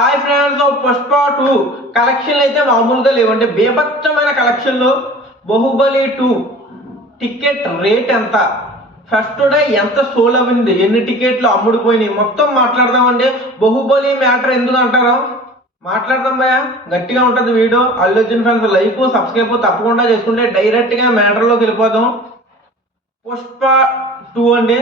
Hi friends, Pushpa 2 కలెక్షన్లు అయితే మామూలుగా లేవంటే బీభత్సమైన కలెక్షన్లు. బాహుబలి 2 టికెట్ రేట్ ఎంత, ఫస్ట్ డే ఎంత సోల్ అయింది, ఎన్ని టికెట్లు అమ్ముడుపోయినాయి, మొత్తం మాట్లాడదామండి. బాహుబలి మ్యాటర్ ఎందుకు అంటారు, మాట్లాడదాం భయ, గట్టిగా ఉంటుంది video. Allu Arjun fans like subscribe తప్పకుండా చేసుకుంటే డైరెక్ట్గా మ్యాటర్లోకి వెళ్ళిపోదాం. పుష్ప 2 అండి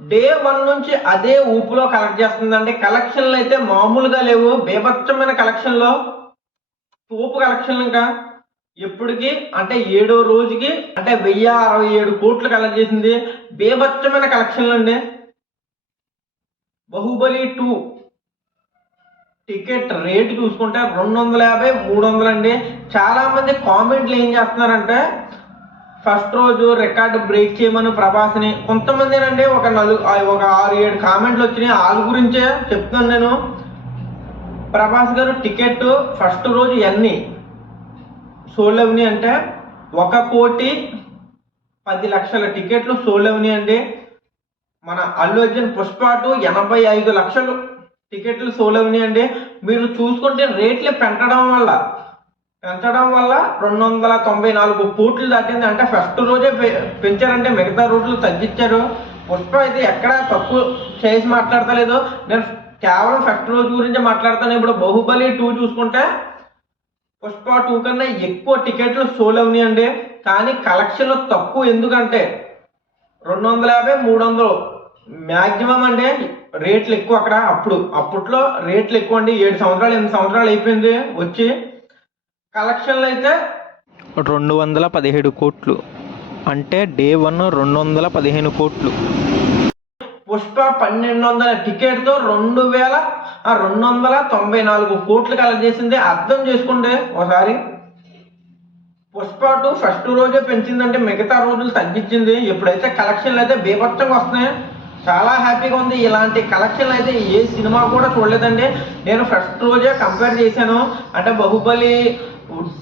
డే 1 నుంచి అదే ఊపులో కలెక్ట్ చేస్తుందండి. కలెక్షన్లు అయితే మామూలుగా లేవు, బీభత్సమైన కలెక్షన్లో తోపు కలెక్షన్లు. ఇంకా ఎప్పటికి అంటే 7వ రోజుకి అంటే 1067 కోట్లు కలెక్ట్ చేసింది. బీభత్సమైన కలెక్షన్లు అండి. బాహుబలి 2 టికెట్ రేటు చూసుకుంటే 250 300 అండి. చాలా మంది కామెంట్లు ఏం చేస్తున్నారంటే ఫస్ట్ రోజు రికార్డు బ్రేక్ చేయమని ప్రభాస్ని, కొంతమందినండి ఒక 6-7 కామెంట్లు వచ్చినాయి. వాళ్ళ గురించే చెప్తున్నాను నేను. ప్రభాస్ గారు టికెట్ ఫస్ట్ రోజు ఎన్ని సోల్డ్ అవని అంటే 1,10,00,000 టికెట్లు సోల్డ్ అవని అండి. మన అల్లు అర్జున్ పుష్ప 2 85 లక్షలు టికెట్లు సోల్డ్ అవని అండి. మీరు చూసుకుంటే రేట్లు పెంచడం వల్ల 294 కోట్లు దాటింది. అంటే ఫస్ట్ రోజే పెంచారంటే మిగతా రోజులు తగ్గించారు. పుష్ప అయితే ఎక్కడా తక్కువ చేసి మాట్లాడతలేదు. నేను కేవలం ఫస్ట్ రోజు గురించి మాట్లాడతాను. ఇప్పుడు బాహుబలి 2 చూసుకుంటే పుష్ప 2 కన్నా ఎక్కువ టికెట్లు సోల్ అవని అండి. కానీ కలెక్షన్లు తక్కువ, ఎందుకంటే 250 300 మ్యాక్సిమం అంటే రేట్లు ఎక్కువ అక్కడ. అప్పట్లో రేట్లు ఎక్కువ అండి. 7 సంవత్సరాలు 8 సంవత్సరాలు అయిపోయింది వచ్చి. కలెక్షన్లు అయితే 217 కోట్లు, అంటే డే 1 215 కోట్లు. పుష్ప 1200 టికెట్తో 2,294 కోట్లు కలెక్ట్ చేసింది. అర్థం చేసుకుంటే ఒకసారి. పుష్ప 2 ఫస్ట్ రోజే పెంచిందంటే మిగతా రోజులు తగ్గించింది. ఇప్పుడైతే కలెక్షన్లు అయితే బీభత్సంగా వస్తున్నాయి. చాలా హ్యాపీగా ఉంది. ఇలాంటి కలెక్షన్లు అయితే ఏ సినిమా కూడా చూడలేదండి. నేను ఫస్ట్ రోజే కంపేర్ చేశాను. అంటే బాహుబలి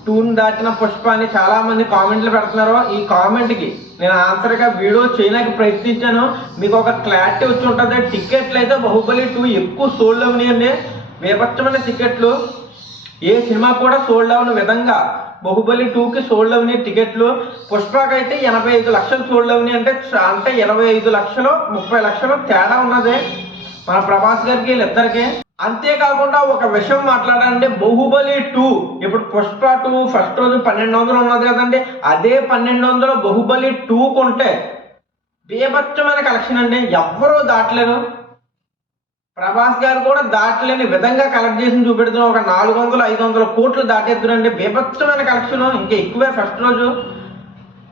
2 దాటిన పుష్ప అని చాలా మంది కామెంట్లు పెడుతున్నారు. ఈ కామెంట్కి నేను ఆన్సర్గా వీడియో చేయడానికి ప్రయత్నించాను. మీకు ఒక క్లారిటీ వచ్చి ఉంటుంది. టికెట్లు అయితే బాహుబలి 2 ఎక్కువ సోల్డ్ అవనియండి. బీభత్సమైన టికెట్లు ఏ సినిమా కూడా సోల్డ్ అవని విధంగా బాహుబలి 2కి సోల్డ్ అవని టికెట్లు. పుష్పకి అయితే 85 లక్షలు సోల్డ్ అవని. అంటే 25 లక్షలు 30 లక్షలు తేడా ఉన్నది మన ప్రభాస్ గారికి వీళ్ళిద్దరికి. అంతేకాకుండా ఒక విషయం మాట్లాడండి, బాహుబలి 2 ఇప్పుడు పుష్ప 2 ఫస్ట్ రోజు 1200 ఉన్నది కదండి. అదే 1200 బాహుబలి 2 కొంటే బీభత్సమైన కలెక్షన్ అండి. ఎవ్వరూ దాటలేరు. ప్రభాస్ గారు కూడా దాటలేని విధంగా కలెక్ట్ చేసి చూపెడుతున్నాం. ఒక 400-500 కోట్లు దాటేద్దురండి. బీభత్సమైన కలెక్షన్, ఇంకా ఎక్కువే ఫస్ట్ రోజు.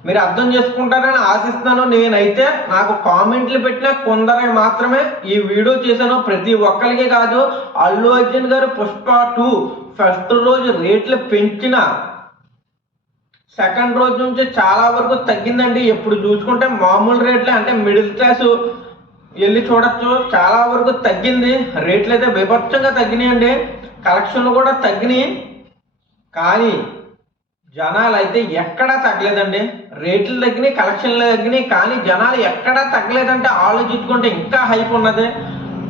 మీరు అర్థం చేసుకుంటారని ఆశిస్తున్నాను. నేనైతే నాకు కామెంట్లు పెట్టిన కొందరే మాత్రమే ఈ వీడియో చేశాను, ప్రతి ఒక్కరికి కాదు. అల్లు అర్జున్ గారు పుష్ప 2 ఫస్ట్ రోజు రేట్లు పెంచిన సెకండ్ రోజు నుంచి చాలా వరకు తగ్గిందండి. ఎప్పుడు చూసుకుంటే మామూలు రేట్లే, అంటే మిడిల్ క్లాసు వెళ్ళి చూడొచ్చు. చాలా వరకు తగ్గింది. రేట్లు అయితే బీభత్సంగా తగ్గినాయండి. కలెక్షన్లు కూడా తగ్గినాయి. కానీ జనాలు అయితే ఎక్కడా తగ్గలేదండి. రేట్లు తగ్గినాయి, కలెక్షన్లు తగ్గినాయి, కానీ జనాలు ఎక్కడా తగ్గలేదంటే ఆలోచించుకుంటే ఇంకా హైప్ ఉన్నది.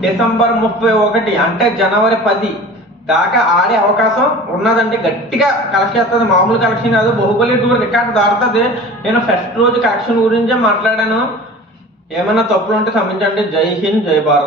డిసెంబర్ 31 అంటే జనవరి 10 దాకా ఆడే అవకాశం ఉన్నదండి. గట్టిగా కలెక్ట్ చేస్తుంది, మామూలు కలెక్షన్ కాదు. బాహుబలి 2 రికార్డు దాటుతుంది. నేను ఫస్ట్ రోజు కలెక్షన్ గురించే మాట్లాడాను. ఏమైనా తప్పులు ఉంటే క్షమించండి. జై హింద్, జై భారత్.